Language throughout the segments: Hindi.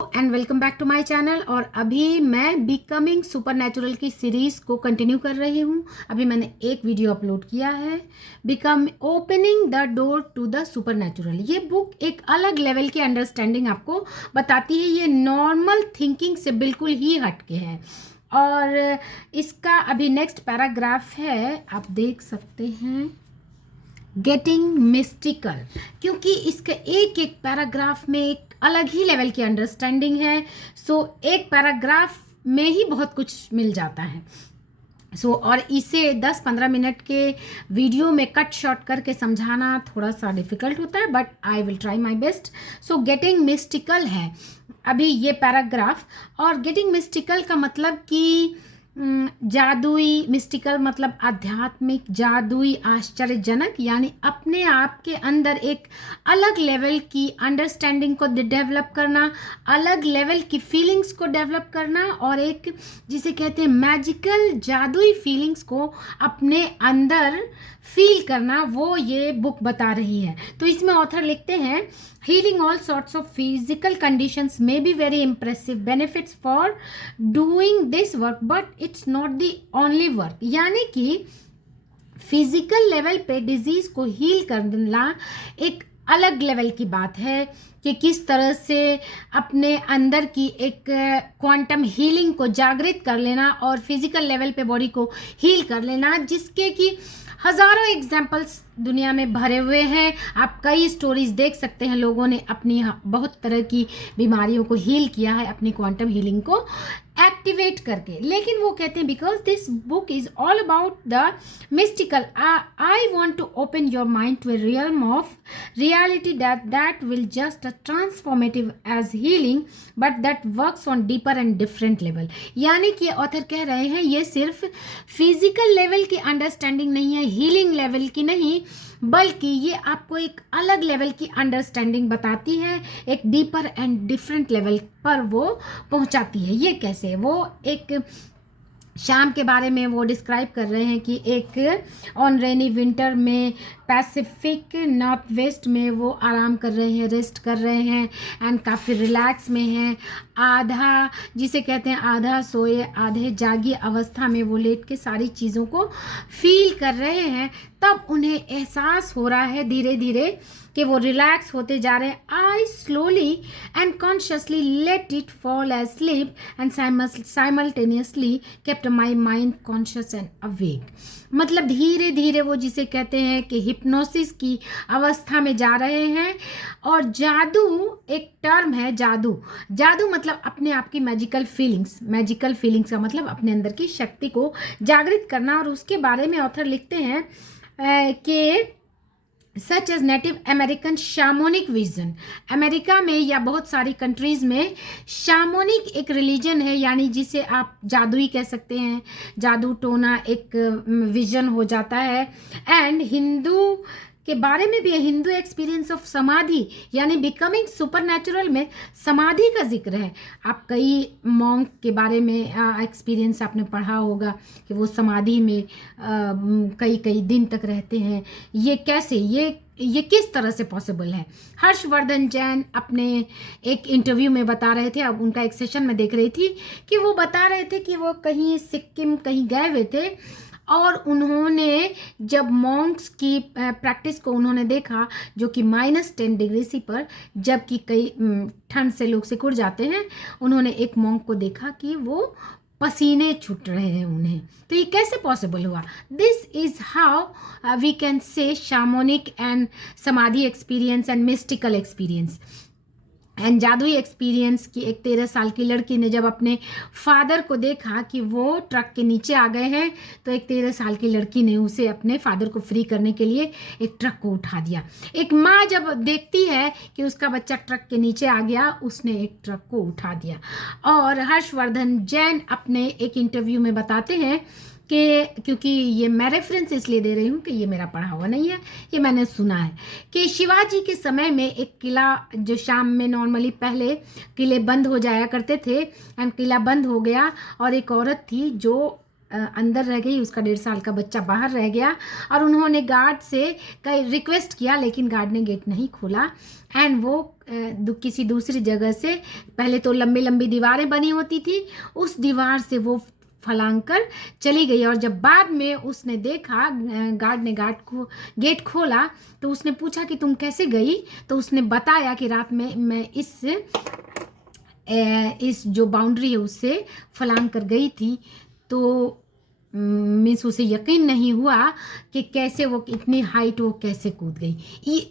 And welcome back to my channel. और अभी मैं बिकमिंग सुपरनैचुरल की सीरीज़ को कंटिन्यू कर रही हूँ। अभी मैंने एक वीडियो अपलोड किया है, become opening the door to the supernatural. ये बुक एक अलग लेवल की अंडरस्टैंडिंग आपको बताती है। ये नॉर्मल थिंकिंग से बिल्कुल ही हटके है। और इसका अभी नेक्स्ट पैराग्राफ है, आप देख सकते हैं, गेटिंग मिस्टिकल, क्योंकि इसके एक एक पैराग्राफ में एक अलग ही लेवल की अंडरस्टैंडिंग है। एक पैराग्राफ में ही बहुत कुछ मिल जाता है। और इसे 10-15 मिनट के वीडियो में कट शॉर्ट करके समझाना थोड़ा सा डिफ़िकल्ट होता है, but I will try my best. Getting mystical है अभी ये पैराग्राफ। और गेटिंग मिस्टिकल का मतलब कि जादुई, मिस्टिकल मतलब आध्यात्मिक, जादुई, आश्चर्यजनक, यानी अपने आप के अंदर एक अलग लेवल की अंडरस्टैंडिंग को डेवलप करना, अलग लेवल की फीलिंग्स को डेवलप करना, और एक जिसे कहते हैं मैजिकल, जादुई फीलिंग्स को अपने अंदर फील करना, वो ये बुक बता रही है। तो इसमें ऑथर लिखते हैं, healing all sorts of physical conditions may be very impressive benefits for doing this work but it's not the only work। यानी कि फिजिकल लेवल पे डिजीज को हील करना एक अलग लेवल की बात है कि किस तरह से अपने अंदर की एक क्वांटम हीलिंग को जागृत कर लेना और फिजिकल लेवल पे बॉडी को हील कर लेना, जिसके कि हज़ारों एग्जाम्पल्स दुनिया में भरे हुए हैं। आप कई स्टोरीज देख सकते हैं, लोगों ने अपनी बहुत तरह की बीमारियों को हील किया है अपनी क्वांटम हीलिंग को एक्टिवेट करके। लेकिन वो कहते हैं, because this book is all about the mystical, I want to open your mind to a realm of reality that will just a transformative as healing but that works on deeper and different level. यानी कि ऑथर कह रहे हैं, ये सिर्फ फिजिकल लेवल की अंडरस्टैंडिंग नहीं है, हीलिंग लेवल की नहीं, बल्कि ये आपको एक अलग लेवल की अंडरस्टैंडिंग बताती है, एक डीपर एंड डिफरेंट लेवल पर वो पहुंचाती है। ये कैसे? वो एक शाम के बारे में वो डिस्क्राइब कर रहे हैं कि एक ऑन रेनी विंटर में पैसिफिक नॉर्थ वेस्ट में वो आराम कर रहे हैं, रेस्ट कर रहे हैं एंड काफ़ी रिलैक्स में हैं। आधा, जिसे कहते हैं आधा सोए आधे जागी अवस्था में वो लेट के सारी चीज़ों को फील कर रहे हैं। तब उन्हें एहसास हो रहा है धीरे धीरे कि वो रिलैक्स होते जा रहे हैं। I slowly and consciously let it fall as sleep and simultaneously kept my mind conscious and awake. मतलब धीरे धीरे वो जिसे कहते हैं कि हिप्नोसिस की अवस्था में जा रहे हैं। और जादू एक टर्म है, जादू मतलब अपने आप की मैजिकल फीलिंग्स का मतलब अपने अंदर की शक्ति को जागृत करना। और उसके बारे में ऑथर लिखते हैं कि such as native American shamanic vision. America में या बहुत सारी कंट्रीज़ में शामोनिक एक रिलीजन है, यानी जिसे आप जादुई कह सकते हैं, जादू टोना एक विजन हो जाता है। एंड हिंदू के बारे में भी है, हिंदू एक्सपीरियंस ऑफ समाधि, यानी बिकमिंग सुपरनैचुरल में समाधि का जिक्र है। आप कई मॉन्क के बारे में एक्सपीरियंस आपने पढ़ा होगा कि वो समाधि में कई कई दिन तक रहते हैं। ये कैसे, ये किस तरह से पॉसिबल है? हर्षवर्धन जैन अपने एक इंटरव्यू में बता रहे थे, अब उनका एक सेशन में देख रही थी कि वो बता रहे थे कि वो कहीं सिक्किम कहीं गए हुए थे और उन्होंने जब मॉन्क्स की प्रैक्टिस को उन्होंने देखा, जो कि -10 डिग्री सी पर, जबकि कई ठंड से लोग सिकुड़ जाते हैं, उन्होंने एक मॉन्क को देखा कि वो पसीने छूट रहे हैं उन्हें। तो ये कैसे पॉसिबल हुआ? This is how we can say shamanic and samadhi experience and mystical experience and जादुई एक्सपीरियंस की। एक 13 साल की लड़की ने जब अपने फादर को देखा कि वो ट्रक के नीचे आ गए हैं, तो एक 13 साल की लड़की ने उसे अपने फादर को फ्री करने के लिए एक ट्रक को उठा दिया। एक माँ जब देखती है कि उसका बच्चा ट्रक के नीचे आ गया, उसने एक ट्रक को उठा दिया। और हर्षवर्धन जैन अपने एक इंटरव्यू में बताते हैं कि, क्योंकि ये मैं रेफरेंस इसलिए दे रही हूँ कि ये मेरा पढ़ा हुआ नहीं है, ये मैंने सुना है, कि शिवाजी के समय में एक किला, जो शाम में नॉर्मली पहले किले बंद हो जाया करते थे, एंड किला बंद हो गया और एक औरत थी जो अंदर रह गई, उसका 1.5 साल का बच्चा बाहर रह गया और उन्होंने गार्ड से रिक्वेस्ट किया, लेकिन गार्ड ने गेट नहीं खोला एंड वो किसी दूसरी जगह से, पहले तो लंबी लंबी दीवारें बनी होती थी, उस दीवार से वो फलांग कर चली गई। और जब बाद में उसने देखा, गार्ड ने गेट खोला तो उसने पूछा कि तुम कैसे गई, तो उसने बताया कि रात में मैं इस जो बाउंड्री है उससे फलांग कर गई थी। तो मीन्स उसे यकीन नहीं हुआ कि कैसे वो इतनी हाइट वो कैसे कूद गई।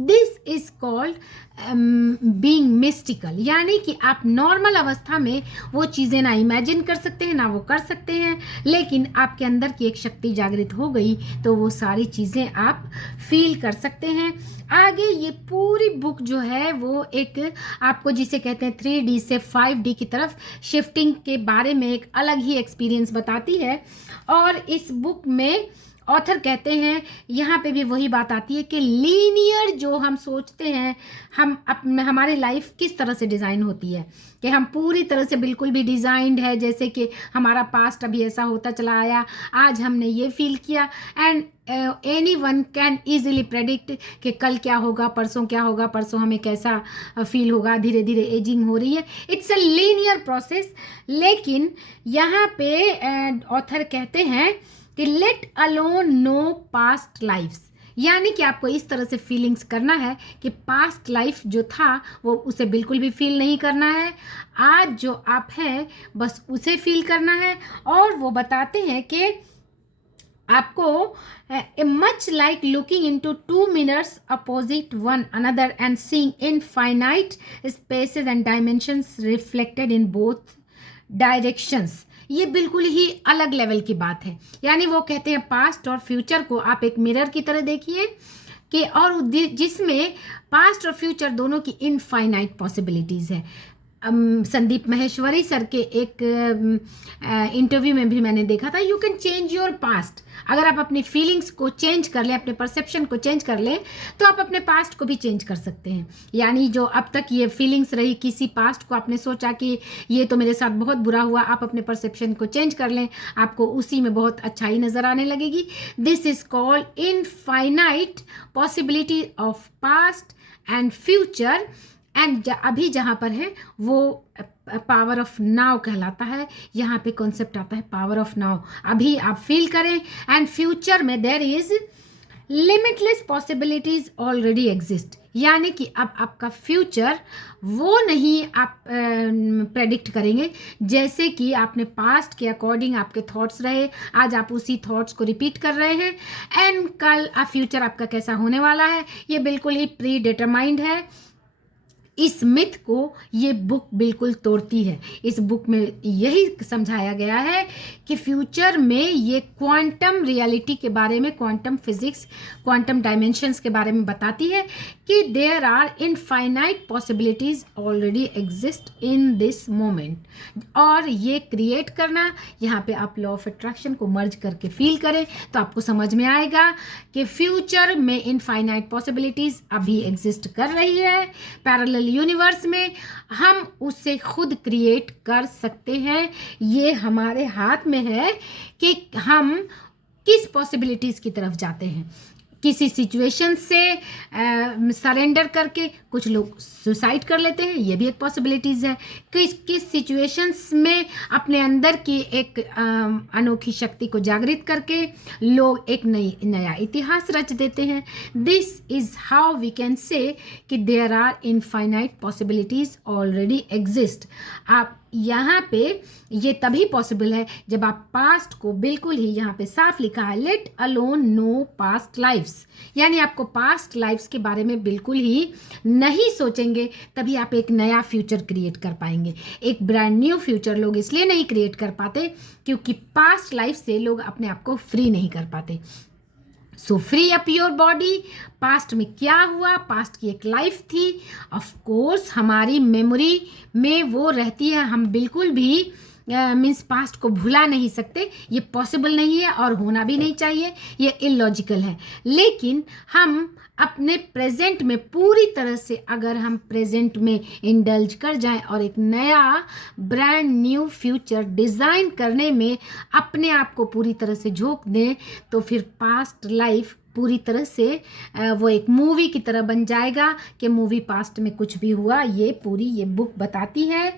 This is called being mystical, यानी कि आप नॉर्मल अवस्था में वो चीज़ें ना इमेजिन कर सकते हैं ना वो कर सकते हैं, लेकिन आपके अंदर की एक शक्ति जागृत हो गई तो वो सारी चीज़ें आप फील कर सकते हैं। आगे ये पूरी बुक जो है वो एक आपको जिसे कहते हैं 3D से 5D की तरफ शिफ्टिंग के बारे में एक अलग ही एक्सपीरियंस बताती है। और इस बुक में ऑथर कहते हैं, यहाँ पे भी वही बात आती है कि लीनियर जो हम सोचते हैं, हमारी लाइफ किस तरह से डिज़ाइन होती है कि हम पूरी तरह से बिल्कुल भी डिज़ाइंड है, जैसे कि हमारा पास्ट अभी ऐसा होता चला आया, आज हमने ये फील किया and anyone can easily predict कि कल क्या होगा, परसों क्या होगा, परसों हमें कैसा फील होगा, धीरे धीरे एजिंग हो रही है। It's a linear process. लेकिन यहाँ पे ऑथर कहते हैं कि let alone no past lives, यानी कि आपको इस तरह से फीलिंग्स करना है कि पास्ट लाइफ जो था वो उसे बिल्कुल भी फील नहीं करना है, आज जो आप हैं बस उसे फील करना है। और वो बताते हैं कि आपको much like looking into 2 mirrors opposite one another and seeing infinite spaces and dimensions reflected in both directions. ये बिल्कुल ही अलग लेवल की बात है। यानी वो कहते हैं पास्ट और फ्यूचर को आप एक मिरर की तरह देखिए कि और जिसमें पास्ट और फ्यूचर दोनों की इनफाइनाइट पॉसिबिलिटीज़ है। संदीप माहेश्वरी सर के एक इंटरव्यू में भी मैंने देखा था, you can change your past. अगर आप अपनी फीलिंग्स को चेंज कर लें, अपने परसेप्शन को चेंज कर लें, तो आप अपने पास्ट को भी चेंज कर सकते हैं। यानी जो अब तक ये फीलिंग्स रही, किसी पास्ट को आपने सोचा कि ये तो मेरे साथ बहुत बुरा हुआ, आप अपने परसेप्शन को चेंज कर लें, आपको उसी में बहुत अच्छाई नज़र आने लगेगी। This is called infinite possibility of past and future and अभी जहाँ पर है वो पावर ऑफ नाउ कहलाता है। यहाँ पे कॉन्सेप्ट आता है पावर ऑफ नाउ, अभी आप फील करें। एंड फ्यूचर में there is limitless possibilities already exist, यानी कि अब आपका फ्यूचर वो नहीं आप प्रेडिक्ट करेंगे जैसे कि आपने पास्ट के अकॉर्डिंग आपके थॉट्स रहे, आज आप उसी थॉट्स को रिपीट कर रहे हैं एंड कल फ्यूचर आपका कैसा होने वाला है ये बिल्कुल ही प्री डिटरमाइंड है। इस मिथ को ये बुक बिल्कुल तोड़ती है। इस बुक में यही समझाया गया है कि फ्यूचर में ये क्वांटम रियलिटी के बारे में, क्वांटम फिजिक्स, क्वांटम डायमेंशंस के बारे में बताती है कि there are infinite possibilities already exist in this moment. और ये क्रिएट करना, यहाँ पे आप लॉ ऑफ अट्रैक्शन को मर्ज करके फील करें तो आपको समझ में आएगा कि फ्यूचर में इनफाइनाइट पॉसिबिलिटीज अभी एग्जिस्ट कर रही है। पैरेलल यूनिवर्स में हम उससे खुद क्रिएट कर सकते हैं। ये हमारे हाथ में है कि हम किस पॉसिबिलिटीज़ की तरफ जाते हैं। किसी सिचुएशन से सरेंडर करके कुछ लोग सुसाइड कर लेते हैं, ये भी एक पॉसिबिलिटीज़ है। किस सिचुएशंस में अपने अंदर की एक अनोखी शक्ति को जागृत करके लोग एक नया इतिहास रच देते हैं। This is how we can say कि there are infinite possibilities already exist. आप यहाँ पे ये तभी पॉसिबल है जब आप पास्ट को बिल्कुल ही, यहाँ पे साफ लिखा है let alone no past lives, यानी आपको पास्ट लाइफ्स के बारे में बिल्कुल ही नहीं सोचेंगे, तभी आप एक नया फ्यूचर क्रिएट कर पाएंगे। एक ब्रांड न्यू फ्यूचर लोग इसलिए नहीं क्रिएट कर पाते क्योंकि पास्ट लाइफ से लोग अपने आप को फ्री नहीं कर पाते। So free up your body. Past में क्या हुआ, पास्ट की एक लाइफ थी, ऑफ कोर्स हमारी मेमोरी में वो रहती है, हम बिल्कुल भी मीन्स पास्ट को भुला नहीं सकते, ये पॉसिबल नहीं है और होना भी नहीं चाहिए, ये इलॉजिकल है। लेकिन हम अपने प्रेजेंट में पूरी तरह से अगर हम प्रेजेंट में इंडल्ज कर जाएं और एक नया ब्रांड न्यू फ्यूचर डिज़ाइन करने में अपने आप को पूरी तरह से झोंक दें, तो फिर पास्ट लाइफ पूरी तरह से वो एक मूवी की तरह बन जाएगा कि मूवी पास्ट में कुछ भी हुआ। ये बुक बताती है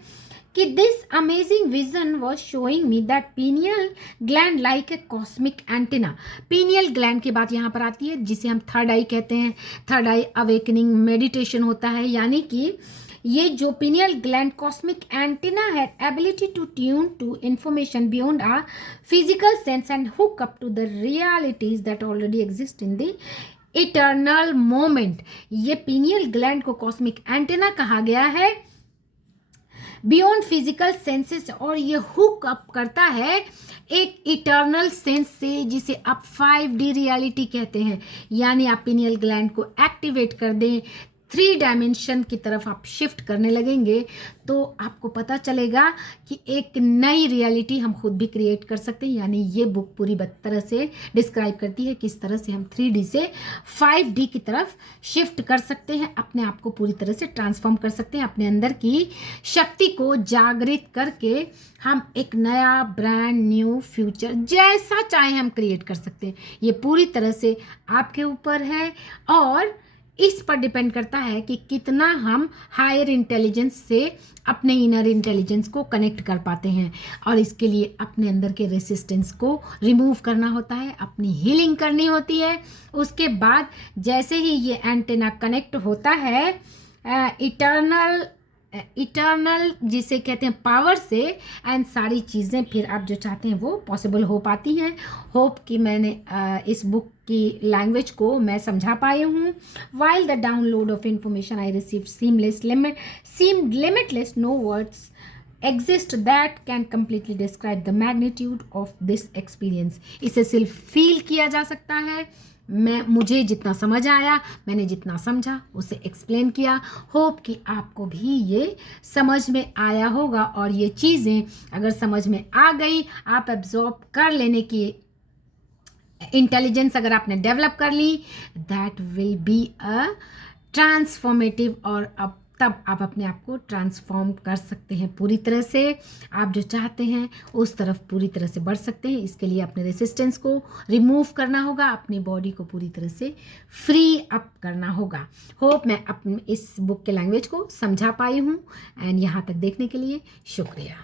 कि this amazing vision was showing me that pineal gland like a cosmic antenna. Pineal gland की बात यहाँ पर आती है, जिसे हम थर्ड आई कहते हैं। थर्ड आई अवेकनिंग मेडिटेशन होता है, यानी कि ये जो पीनियल ग्लैंड कॉस्मिक एंटीना है, ability to tune to information beyond our physical sense and hook up to the realities that already exist in the eternal moment. ये पीनियल ग्लैंड को कॉस्मिक एंटीना कहा गया है बियॉन्ड फिजिकल सेंसेस, और ये हुक अप करता है एक इटर्नल सेंस से, जिसे आप 5D रियलिटी कहते हैं। यानी आप पीनियल ग्लैंड को एक्टिवेट कर दें, 3 डायमेंशन की तरफ आप शिफ्ट करने लगेंगे, तो आपको पता चलेगा कि एक नई रियलिटी हम खुद भी क्रिएट कर सकते हैं। यानी ये बुक पूरी तरह से डिस्क्राइब करती है किस तरह से हम 3D से 5D की तरफ शिफ्ट कर सकते हैं, अपने आप को पूरी तरह से ट्रांसफॉर्म कर सकते हैं, अपने अंदर की शक्ति को जागृत करके हम एक नया ब्रांड न्यू फ्यूचर जैसा चाहे हम क्रिएट कर सकते हैं। ये पूरी तरह से आपके ऊपर है और इस पर डिपेंड करता है कि कितना हम हायर इंटेलिजेंस से अपने इनर इंटेलिजेंस को कनेक्ट कर पाते हैं, और इसके लिए अपने अंदर के रेसिस्टेंस को रिमूव करना होता है, अपनी हीलिंग करनी होती है। उसके बाद जैसे ही ये एंटेना कनेक्ट होता है इटर्नल जिसे कहते हैं पावर से, एंड सारी चीज़ें फिर आप जो चाहते हैं वो पॉसिबल हो पाती हैं। होप कि मैंने इस बुक की लैंग्वेज को मैं समझा पाई हूँ। While the download of information I receive seemed limitless, no words exist that can completely describe the magnitude of this experience। इसे सिर्फ फील किया जा सकता है। मुझे जितना समझ आया, मैंने जितना समझा उसे एक्सप्लेन किया। होप कि आपको भी ये समझ में आया होगा, और ये चीज़ें अगर समझ में आ गई, आप एब्जॉर्ब कर लेने की इंटेलिजेंस अगर आपने डेवलप कर ली, that will be a transformative, और अब तब आप अपने आप को ट्रांसफॉर्म कर सकते हैं पूरी तरह से। आप जो चाहते हैं उस तरफ पूरी तरह से बढ़ सकते हैं। इसके लिए अपने रेसिस्टेंस को रिमूव करना होगा, अपनी बॉडी को पूरी तरह से फ्री अप करना होगा। होप मैं अपने इस बुक के लैंग्वेज को समझा पाई हूँ, एंड यहाँ तक देखने के लिए शुक्रिया।